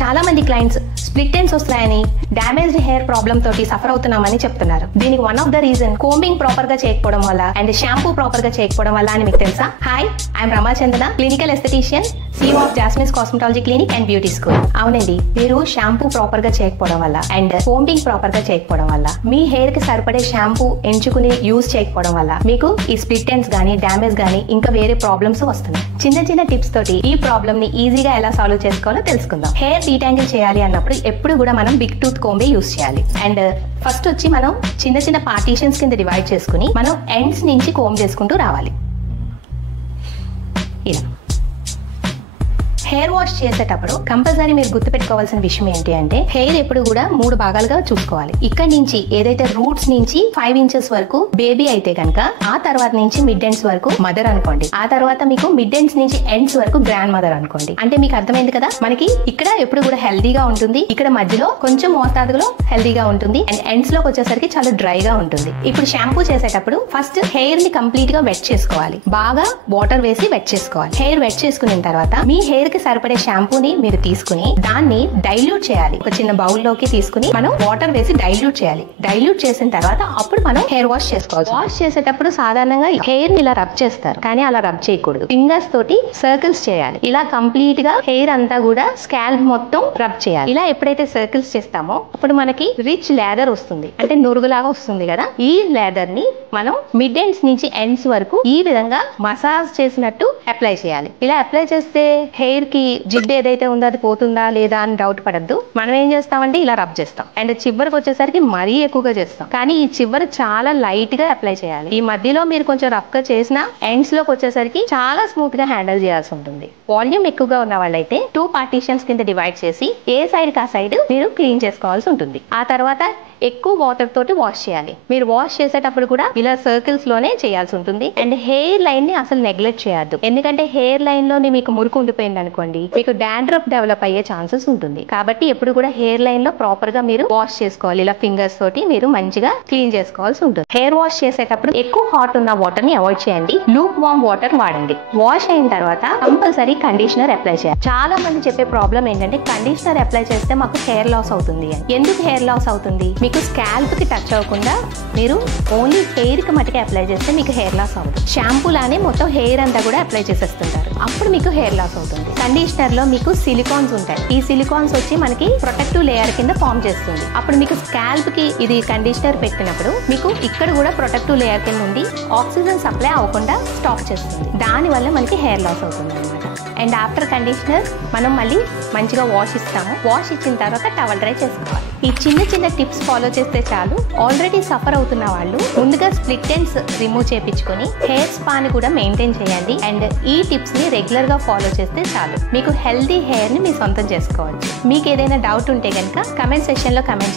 చాలా మంది clients split ends వస్తున్నాయని, డ్యామేజ్డ్ హెయిర్ ప్రాబ్లమ్ తోటి సఫర్ అవుతున్నామని చెప్తున్నారు. దీనికి one of the reason combing proper గా చేయకపోవడం వల్ల అండ్ షాంపూ ప్రాపర్ గా చేయకపోవడం వల్ల అని మీకు తెలుసా? Hi, I'm Rama Chandana, clinical aesthetician, CEO of Jasmine's cosmetology clinic and beauty school. అవునండి, మీరు షాంపూ ప్రాపర్ గా చేయకపోవడం వల్ల అండ్ కోంబింగ్ ప్రాపర్ గా చేయకపోవడం వల్ల, మీ హెయిర్ కి సరిపడే షాంపూ ఎంచుకుని యూజ్ చేయకపోవడం వల్ల మీకు ఈ స్ప్లిట్ ఎండ్స్ గానీ, డ్యామేజ్ గానీ ఇంకా వేరే ప్రాబ్లమ్స్ వస్తున్నాయి. చిన్న చిన్న టిప్స్ తోటి ఈ ప్రాబ్లమ్ ని ఈజీగా ఎలా సాల్వ్ చేసుకోవాలో తెలుసుకుందాం. హెయిర్ డీటాంగిల్ చేయాలి అన్నప్పుడు ఎప్పుడు కూడా మనం బిగ్ టూత్ కోంబే యూజ్ చేయాలి. అండ్ ఫస్ట్ వచ్చి మనం చిన్న చిన్న పార్టీషన్స్ కింద డివైడ్ చేసుకుని మనం ఎండ్స్ నుంచి కోంబ్ చేసుకుంటూ రావాలి. ఇలా హెయిర్ వాష్ చేసేటప్పుడు కంపల్సరీ మీరు గుర్తుపెట్టుకోవాల్సిన విషయం ఏంటి అంటే, హెయిర్ ఎప్పుడు కూడా 3 భాగాలుగా చూసుకోవాలి. ఇక్కడ నుంచి ఏదైతే రూట్స్ నుంచి 5 ఇంచెస్ వరకు బేబీ అయితే కనుక, ఆ తర్వాత నుంచి మిడ్ ఎండ్స్ వరకు మదర్ అనుకోండి. ఆ తర్వాత మీకు మిడ్ ఎండ్స్ నుంచి ఎండ్స్ వరకు గ్రాండ్ మదర్ అనుకోండి. అంటే మీకు అర్థమైంది కదా, మనకి ఇక్కడ ఎప్పుడు కూడా హెల్దీగా ఉంటుంది, ఇక్కడ మధ్యలో కొంచెం మోతాదులో హెల్దీగా ఉంటుంది, అండ్ ఎండ్స్ లోకి వచ్చేసరికి చాలా డ్రైగా ఉంటుంది. ఇప్పుడు షాంపూ చేసేటప్పుడు ఫస్ట్ హెయిర్ ని కంప్లీట్ గా వెట్ చేసుకోవాలి. బాగా వాటర్ వేసి వెట్ చేసుకోవాలి. హెయిర్ వెట్ చేసుకున్న తర్వాత మీ హెయిర్ సరిపడే షాంపూని మీరు తీసుకుని దాన్ని డైల్యూట్ చేయాలి. ఒక చిన్న బౌల్ లోకి తీసుకుని మనం వాటర్ వేసి డైల్యూట్ చేయాలి. డైల్యూట్ చేసిన తర్వాత అప్పుడు మనం హెయిర్ వాష్ చేసుకోవాలి. వాష్ చేసేటప్పుడు సాధారణంగా హెయిర్ ని ఇలా రబ్ చేస్తారు, కానీ అలా రబ్ చేయకూడదు. ఫింగర్స్ తోటి సర్కిల్స్ చేయాలి. ఇలా కంప్లీట్ గా హెయిర్ అంతా కూడా స్కాల్ప్ మొత్తం రబ్ చేయాలి. ఇలా ఎప్పుడైతే సర్కిల్స్ చేస్తామో అప్పుడు మనకి రిచ్ లేదర్ వస్తుంది, అంటే నురుగులాగా వస్తుంది కదా. ఈ లేదర్ ని మనం మిడ్ ఎండ్స్ నుంచి ఎండ్స్ వరకు ఈ విధంగా మసాజ్ చేసినట్టు అప్లై చేయాలి. ఇలా అప్లై చేస్తే హెయిర్ కి జిడ్డు ఏదైతే ఉందో అది పోతుందా లేదా అని డౌట్ పడద్దు. మనం ఏం చేస్తామంటే ఇలా రబ్ చేస్తాం, అండ్ చివరికి వచ్చేసరికి మరీ ఎక్కువగా చేస్తాం, కానీ ఈ చివరి చాలా లైట్ గా అప్లై చేయాలి. ఈ మధ్యలో మీరు కొంచెం రఫ్ గా చేసిన ఎండ్స్ లోకి వచ్చేసరికి చాలా స్మూత్ గా హ్యాండిల్ చేయాల్సి ఉంటుంది. వాల్యూమ్ ఎక్కువగా ఉన్న వాళ్ళైతే 2 పార్టీషన్స్ కింద డివైడ్ చేసి ఏ సైడ్ కా సైడ్ మీరు క్లీన్ చేసుకోవాల్సి ఉంటుంది. ఆ తర్వాత ఎక్కువ వాటర్ తోటి వాష్ చేయాలి. మీరు వాష్ చేసేటప్పుడు కూడా ఇలా సర్కిల్స్ లోనే చేయాల్సి ఉంటుంది. అండ్ హెయిర్ లైన్ ని అసలు నెగ్లెక్ట్ చేయొద్దు, ఎందుకంటే హెయిర్ లైన్ లోని మీకు మురికి ఉండిపోయింది అనుకోండి, మీకు డాండ్రఫ్ డెవలప్ అయ్యే ఛాన్సెస్ ఉంటుంది. కాబట్టి ఎప్పుడు కూడా హెయిర్ లైన్ లో ప్రాపర్ గా మీరు వాష్ చేసుకోవాలి. ఇలా ఫింగర్స్ తోటి మీరు మంచిగా క్లీన్ చేసుకోవాల్సి ఉంటుంది. హెయిర్ వాష్ చేసేటప్పుడు ఎక్కువ హాట్ ఉన్న వాటర్ ని అవాయిడ్ చేయండి, లూక్ వామ్ వాటర్ వాడండి. వాష్ అయిన తర్వాత కంపల్సరీ కండిషనర్ అప్లై చేయాలి. చాలా మంది చెప్పే ప్రాబ్లం ఏంటంటే, కండిషనర్ అప్లై చేస్తే మాకు హెయిర్ లాస్ అవుతుంది అని. ఎందుకు హెయిర్ లాస్ అవుతుంది? మీకు స్కాల్ప్ కి టచ్ అవ్వకుండా మీరు ఓన్లీ హెయిర్ కి మటుకే అప్లై చేస్తే మీకు హెయిర్ లాస్ అవుతుంది. షాంపూ లానే మొత్తం హెయిర్ అంతా కూడా అప్లై చేసేస్తుంటారు, అప్పుడు మీకు హెయిర్ లాస్ అవుతుంది. కండిషనర్ లో మీకు సిలికాన్స్ ఉంటాయి. ఈ సిలికాన్స్ వచ్చి మనకి ప్రొటెక్టివ్ లేయర్ కింద ఫామ్ చేస్తుంది. అప్పుడు మీకు స్కాల్ప్ కి ఇది కండిషనర్ పెట్టినప్పుడు మీకు ఇక్కడ కూడా ప్రొటెక్టివ్ లేయర్ కింద నుండి ఆక్సిజన్ సప్లై అవ్వకుండా స్టాప్ చేస్తుంది. దాని వల్ల మనకి హెయిర్ లాస్ అవుతుంది అనమాట. అండ్ ఆఫ్టర్ కండిషనర్ మనం మళ్ళీ మంచిగా వాష్ ఇస్తాము. వాష్ ఇచ్చిన తర్వాత టవల్ డ్రై చేసుకోవాలి. ఈ చిన్న చిన్న టిప్స్ ఫాలో చేస్తే చాలు. ఆల్రెడీ సఫర్ అవుతున్న వాళ్ళు ముందుగా స్ప్లిట్ ఎండ్స్ రిమూవ్ చేయించుకొని హెయిర్ స్పాన్ కూడా మెయింటైన్ చేయండి. అండ్ ఈ టిప్స్ ని రెగ్యులర్ గా ఫాలో చేస్తే చాలు, మీకు హెల్దీ హెయిర్ ని మీ సొంతం చేసుకోవచ్చు. మీకు ఏదైనా డౌట్ ఉంటే కనుక కమెంట్ సెక్షన్ లో కమెంట్